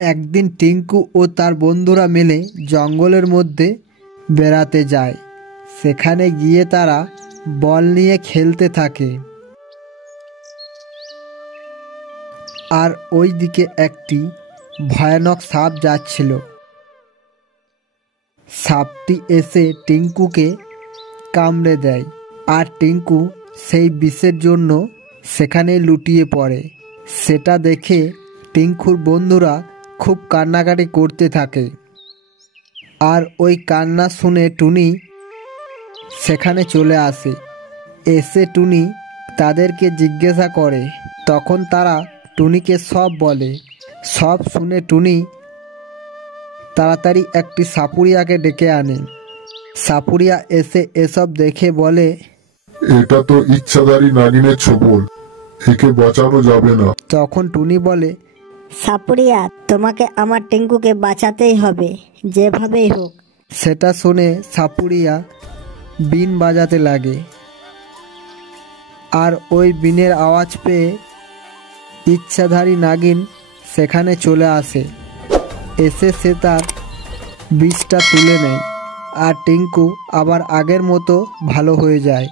একদিন টিঙ্কু ও তার বন্ধুরা মিলে জঙ্গলের মধ্যে বেড়াতে যায়। সেখানে গিয়ে তারা বল নিয়ে খেলতে থাকে। আর ওই দিকে একটি ভয়ানক সাপ যাচ্ছিল। সাপটি এসে টিঙ্কুকে কামড়ে দেয়, আর টিঙ্কু সেই বিষের জন্য সেখানে লুটিয়ে পড়ে। সেটা দেখে টিঙ্কুর বন্ধুরা খুব কান্নাকাটি করতে থাকে। আর ওই কান্না শুনে টুনি সেখানে চলে আসে। এসে টুনি তাদেরকে জিজ্ঞাসা করে। তখন তারা টুনিকে সব বলে। সব শুনে টুনি তাড়াতাড়ি একটি সাপুরিয়াকে ডেকে আনে। সাপুরিয়া এসে এসব দেখে বলে, এটা তো ইচ্ছাধারী নাগিনের ছোবল, একে বাঁচানো যাবে না। তখন টুনি বলে, সাপুরিয়া, তোমাকে আমার টিঙ্কুকে বাঁচাতেই হবে, যেভাবেই হোক। সেটা শুনে সাপুরিয়া বিন বাজাতে লাগে। আর ওই বিনের আওয়াজ পেয়ে ইচ্ছাধারী নাগিন সেখানে চলে আসে। এসে সে তার বিষটা তুলে নেয়, আর টিঙ্কু আবার আগের মতো ভালো হয়ে যায়।